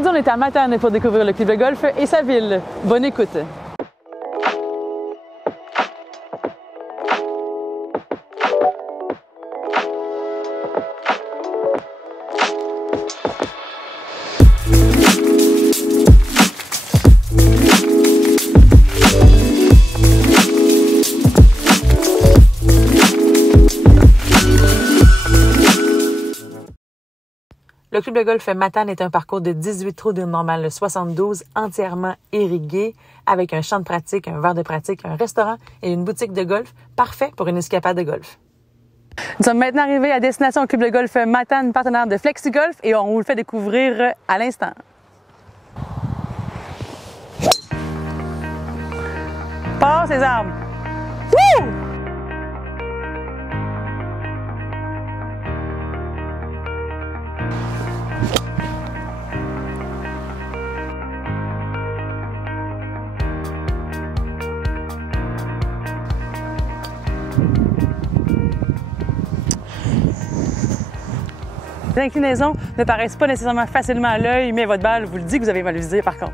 Aujourd'hui, on est à Matane pour découvrir le club de golf et sa ville. Bonne écoute! Le club de golf Matane est un parcours de 18 trous d'une normale 72 entièrement irrigué avec un champ de pratique, un verre de pratique, un restaurant et une boutique de golf parfait pour une escapade de golf. Nous sommes maintenant arrivés à destination au club de golf Matane, partenaire de FlexiGolf, et on vous le fait découvrir à l'instant. Passe les arbres! Wouh! Les inclinaisons ne paraissent pas nécessairement facilement à l'œil, mais votre balle vous le dit que vous avez mal visé par contre.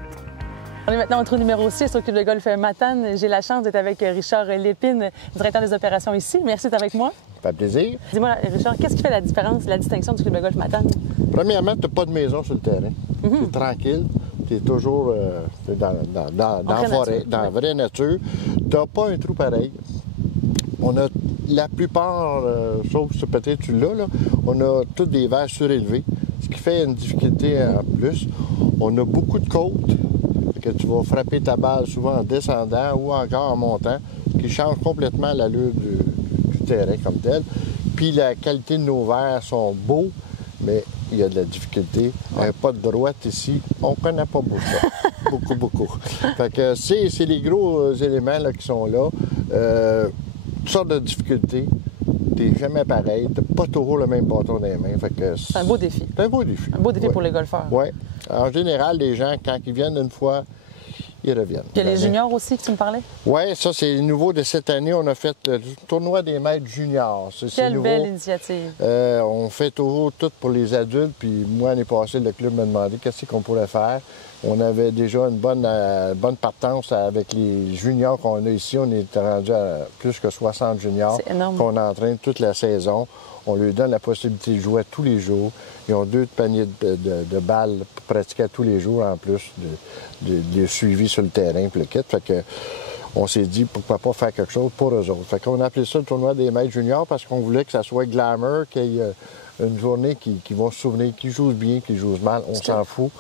On est maintenant au trou numéro 6 au club de golf Matane. J'ai la chance d'être avec Richard Lépine, directeur des opérations ici. Merci d'être avec moi. Ça fait plaisir. Dis-moi, Richard, qu'est-ce qui fait la différence, la distinction du club de golf Matane? Premièrement, tu n'as pas de maison sur le terrain. C'est tranquille. Tu es toujours dans la forêt, dans la vraie nature. Tu n'as pas un trou pareil. On a la plupart, sauf ce peut-être celui-là, on a tous des verres surélevés, ce qui fait une difficulté en plus. On a beaucoup de côtes, que tu vas frapper ta balle souvent en descendant ou encore en montant, ce qui change complètement l'allure du terrain comme tel. Puis la qualité de nos verres sont beaux, mais il y a de la difficulté. Pas de droite ici, on ne connaît pas beaucoup ça. beaucoup. Fait que c'est les gros éléments là, qui sont là. Toutes sortes de difficultés. T'es jamais pareil. T'as pas toujours le même bâton dans les mains. C'est un beau défi. C'est un beau défi. Un beau défi pour les golfeurs. Oui. En général, les gens, quand ils viennent une fois, ils reviennent. Il y a les juniors aussi que tu me parlais? Oui, ça, c'est nouveau de cette année. On a fait le tournoi des maîtres juniors. Quelle belle initiative. On fait toujours tout pour les adultes. Puis moi, l'année passée, le club m'a demandé qu'est-ce qu'on pourrait faire. On avait déjà une bonne partance avec les juniors qu'on a ici. On est rendu à plus que 60 juniors qu'on entraîne toute la saison. On leur donne la possibilité de jouer tous les jours. Ils ont 2 paniers de balles pour pratiquer tous les jours, en plus de suivi sur le terrain, puis le kit. Fait que on s'est dit, pourquoi pas faire quelque chose pour eux autres. Fait qu'on a appelé ça le tournoi des maîtres juniors parce qu'on voulait que ça soit glamour, qu'il y ait une journée qui vont se souvenir, qui jouent bien, qui jouent mal, on s'en fout.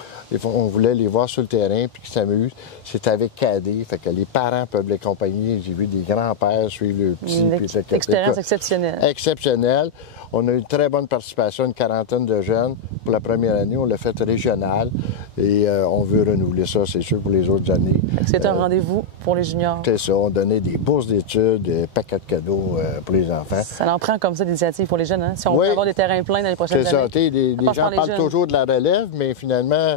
On voulait les voir sur le terrain puis qu'ils s'amusent. C'est avec cadet, fait que les parents peuvent les accompagner. J'ai vu des grands-pères suivre leurs petits. Une expérience exceptionnelle. Exceptionnelle. On a eu une très bonne participation, une quarantaine de jeunes. Pour la première année, on l'a fait régional et on veut renouveler ça, c'est sûr, pour les autres années. C'est un rendez-vous pour les juniors. C'est ça, on donnait des bourses d'études, des paquets de cadeaux pour les enfants. Ça en prend comme ça d'initiative pour les jeunes, hein? Si on veut avoir des terrains pleins dans les prochaines années. C'est ça, les gens parlent toujours de la relève, mais finalement,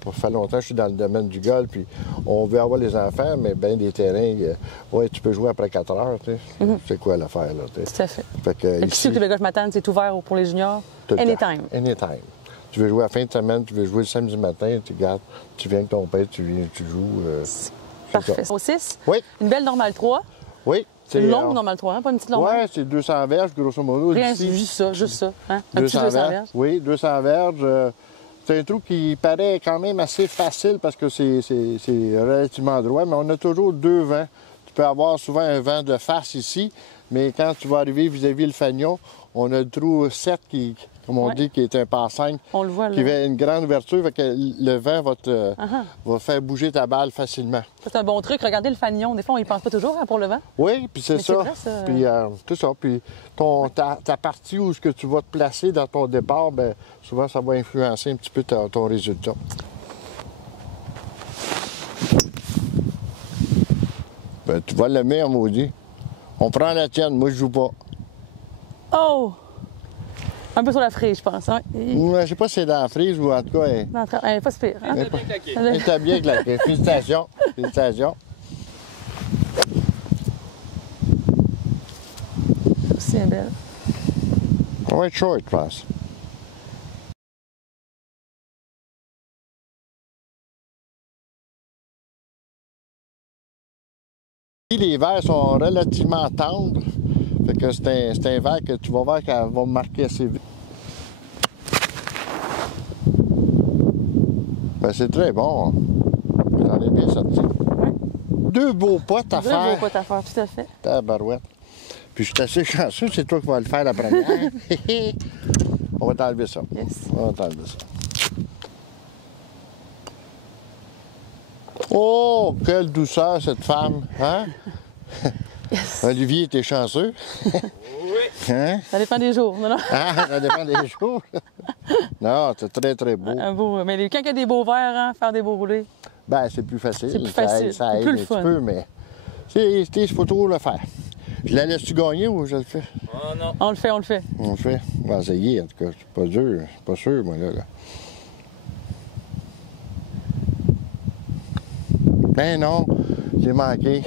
pour faire longtemps, je suis dans le domaine du golf, puis on veut avoir les enfants, mais bien des terrains, tu peux jouer après 4 heures, tu sais. C'est quoi l'affaire, là? Tout à fait. Fait que ici, le club de golf Matane, c'est ouvert pour les juniors? Anytime. Anytime. Tu veux jouer à la fin de semaine, tu veux jouer le samedi matin, tu gardes, tu viens avec ton père, tu joues. Parfait. Au 6? Oui. Une belle normale 3? Oui. C'est une longue normale 3, hein? Pas une petite normale? Oui, c'est 200 verges, grosso modo. Rien, c'est juste ça. Hein? Un petit 200 verges. Oui, 200 verges. C'est un trou qui paraît quand même assez facile parce que c'est relativement droit, mais on a toujours 2 vents. Tu peux avoir souvent un vent de face ici, mais quand tu vas arriver vis-à-vis le fanion, on a le trou 7 qui, comme on dit, qui est un par 5. On le voit, là. Qui a une grande ouverture, fait que le vent va faire bouger ta balle facilement. C'est un bon truc. Regardez le fanion. Des fois, on y pense pas toujours pour le vent. Oui, puis c'est ça. Vrai, ça. Puis tout ça. Puis ta partie où ce que tu vas te placer dans ton départ, bien, souvent, ça va influencer un petit peu ton résultat. Ben, tu vas l'aimer, en maudit. On prend la tienne. Moi, je joue pas. Oh! Un peu sur la frise, je pense. Hein? Je sais pas si c'est dans la frise ou en tout cas... Elle n'est pas si pire. Hein? Elle est bien claquée. Félicitations. Félicitations. C'est belle. On va être short, je pense. Les verres sont relativement tendres. Fait que c'est un verre que tu vas voir qu'elle va marquer assez vite. Ben, c'est très bon. J'en ai bien sorti. Oui. Deux beaux potes à faire. Deux beaux potes à faire, tout à fait. Tabarouette. Puis je suis assez chanceux, c'est toi qui vas le faire la première. On va t'enlever ça. Yes. On va t'enlever ça. Oh, quelle douceur cette femme, hein? Yes. Olivier, t'es chanceux? Oui. Hein? Ça dépend des jours, non? Ah, ça dépend des jours. Non, c'est très, très beau. Un beau, mais quand il y a des beaux verres, hein, faire des beaux roulés. Ben, c'est plus facile. C'est plus facile. Ça C'est aide plus un le petit fun. peu, mais il faut toujours le faire. Je la laisse-tu gagner ou je le fais? Oh non. On le fait, on le fait. On le fait. On va essayer, en tout cas. C'est pas dur. C'est pas sûr, moi, là. Ben non, j'ai manqué.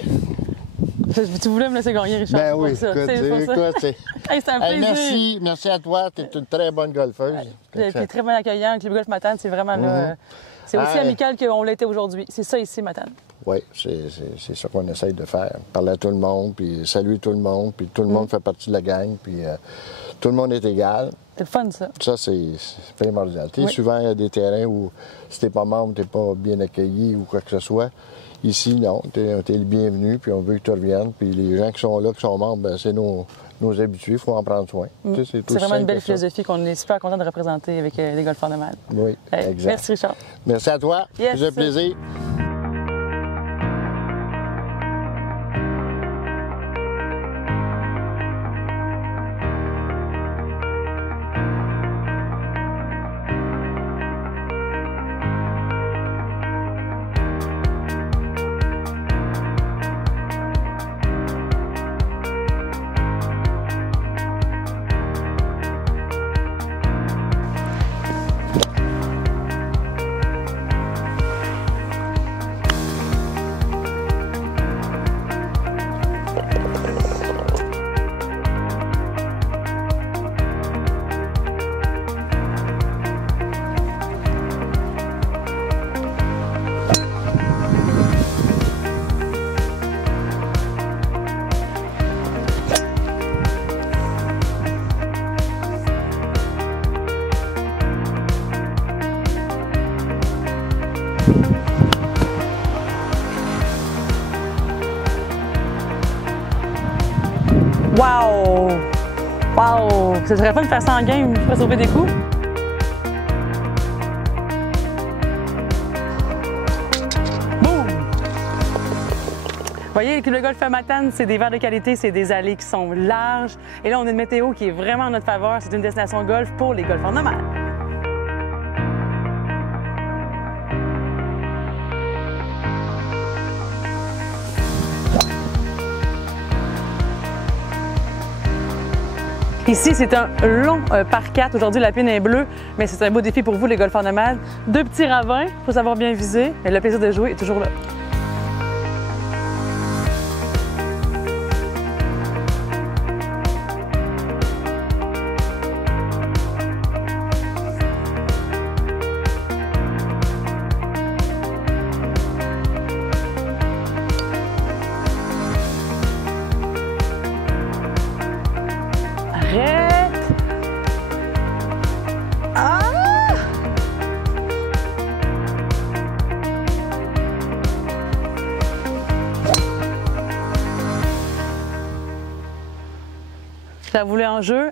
Tu voulais me laisser gagner, Richard. Ben c'est oui, pour ça. écoute, C'est pour ça. écoute, c'est... Hey, c'est un Hey, plaisir. merci à toi. Tu es une très bonne golfeuse. Puis très bien accueillant. Le Club Golf Matane, c'est vraiment là. C'est aussi Ah, amical qu'on l'était aujourd'hui. C'est ça ici, Matane. Oui, c'est ça qu'on essaye de faire. Parler à tout le monde, puis saluer tout le monde, puis tout le monde fait partie de la gang, puis tout le monde est égal. C'est le fun, ça. Ça, c'est primordial. Tu sais, Oui. souvent, il y a des terrains où si t'es pas membre, t'es pas bien accueilli ou quoi que ce soit. Ici, non, t'es le bienvenu, puis on veut que tu reviennes. Puis les gens qui sont là, qui sont membres, ben, c'est nos habitués, il faut en prendre soin. Tu sais, C'est aussi vraiment une simple belle que ça. philosophie qu'on est super content de représenter avec les golfeurs de Mal. Oui, Hey, exact. merci, Richard. Merci à toi. Yes. C'est un plaisir. Wow! Wow! Ce serait fun de faire ça en game. Je peux sauver des coups. Boum! Vous voyez, le golf à Matane, c'est des verres de qualité, c'est des allées qui sont larges. Et là, on a une météo qui est vraiment en notre faveur. C'est une destination golf pour les golfeurs nomades. Ici, c'est un long par 4. Aujourd'hui, la pine est bleue, mais c'est un beau défi pour vous, les golfeurs nomades. Deux petits ravins, il faut savoir bien viser, mais le plaisir de jouer est toujours là. Arrête! Ah! Ça voulait en jeu,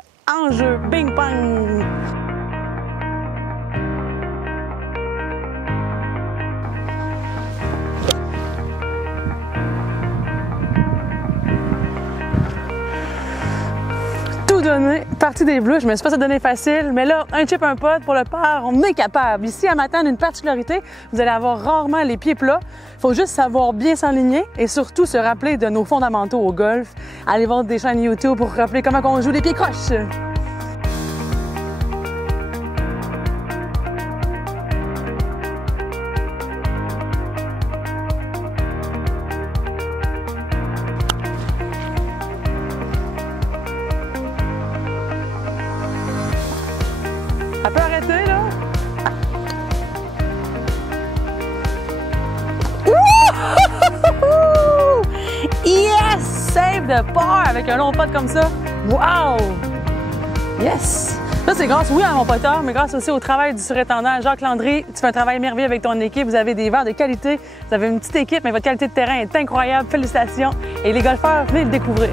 ping pong! Tout donné, partie des bleus, je me suis pas donné facile, mais là, un chip, un putt pour le par, on est capable. Ici, à Matane, une particularité, vous allez avoir rarement les pieds plats. Il faut juste savoir bien s'enligner et surtout se rappeler de nos fondamentaux au golf. Allez voir des chaînes YouTube pour rappeler comment on joue les pieds croches. Elle peut arrêter, là? Wouhou! Yeah! manque de peur avec un long putt comme ça. Wow! Yes! Ça, c'est grâce, oui, à mon poteur, mais grâce aussi au travail du surintendant Jacques Landry. Tu fais un travail merveilleux avec ton équipe. Vous avez des verres de qualité. Vous avez une petite équipe, mais votre qualité de terrain est incroyable. Félicitations. Et les golfeurs, venez le découvrir.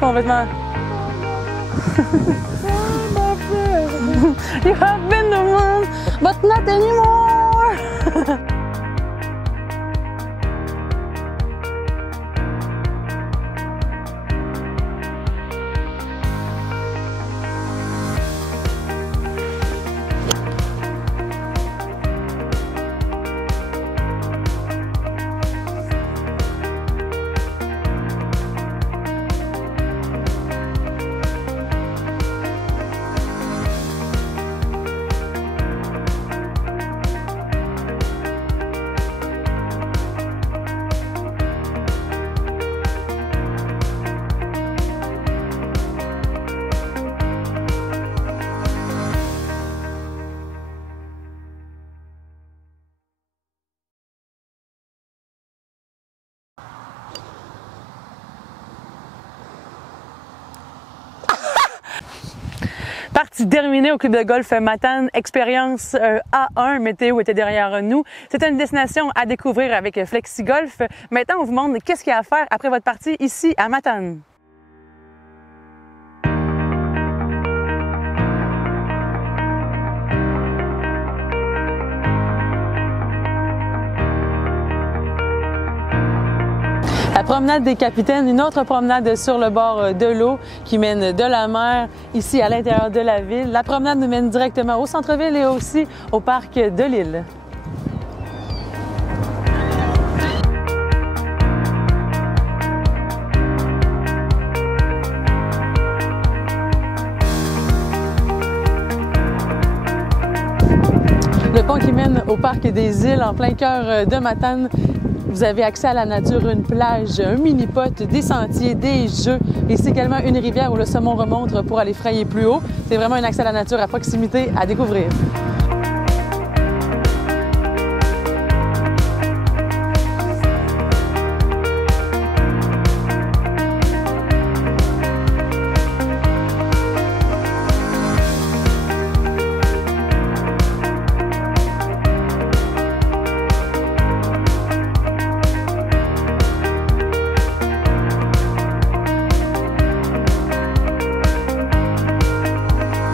Complètement. You have been the one, but not anymore. Partie terminée au club de golf Matane, expérience A1, météo était derrière nous. C'était une destination à découvrir avec FlexiGolf. Maintenant, on vous montre qu'est-ce qu'il y a à faire après votre partie ici à Matane. La promenade des capitaines, une autre promenade sur le bord de l'eau qui mène de la mer ici à l'intérieur de la ville. La promenade nous mène directement au centre-ville et aussi au parc de l'île. Le pont qui mène au parc des îles en plein cœur de Matane. Vous avez accès à la nature, une plage, un mini-pot, des sentiers, des jeux et c'est également une rivière où le saumon remonte pour aller frayer plus haut. C'est vraiment un accès à la nature à proximité à découvrir.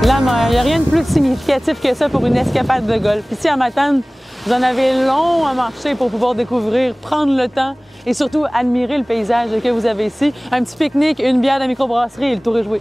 La mer, il n'y a rien de plus significatif que ça pour une escapade de golf. Ici à Matane, vous en avez long à marcher pour pouvoir découvrir, prendre le temps et surtout admirer le paysage que vous avez ici. Un petit pique-nique, une bière de microbrasserie et le tour est joué.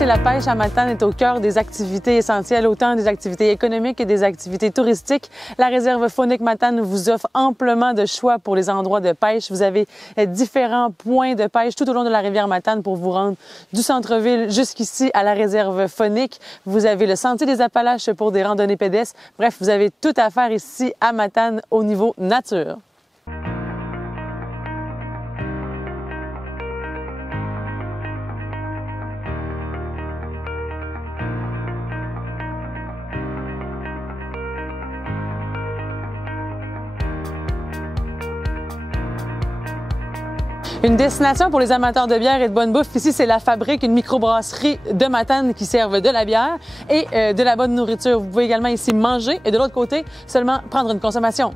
Et la pêche à Matane est au cœur des activités essentielles, autant des activités économiques que des activités touristiques. La réserve faunique Matane vous offre amplement de choix pour les endroits de pêche. Vous avez différents points de pêche tout au long de la rivière Matane pour vous rendre du centre-ville jusqu'ici à la réserve faunique. Vous avez le sentier des Appalaches pour des randonnées pédestres. Bref, vous avez tout à faire ici à Matane au niveau nature. Une destination pour les amateurs de bière et de bonne bouffe. Ici, c'est la Fabrique, une microbrasserie de Matane qui servent de la bière et de la bonne nourriture. Vous pouvez également ici manger et de l'autre côté, seulement prendre une consommation.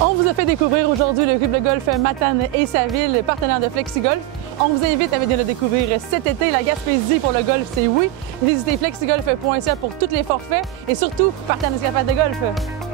On vous a fait découvrir aujourd'hui le club de golf Matane et sa ville, partenaire de FlexiGolf. On vous invite à venir le découvrir cet été. La Gaspésie pour le golf, c'est oui. Visitez flexigolf.ca pour tous les forfaits et surtout, partez en escapade de golf.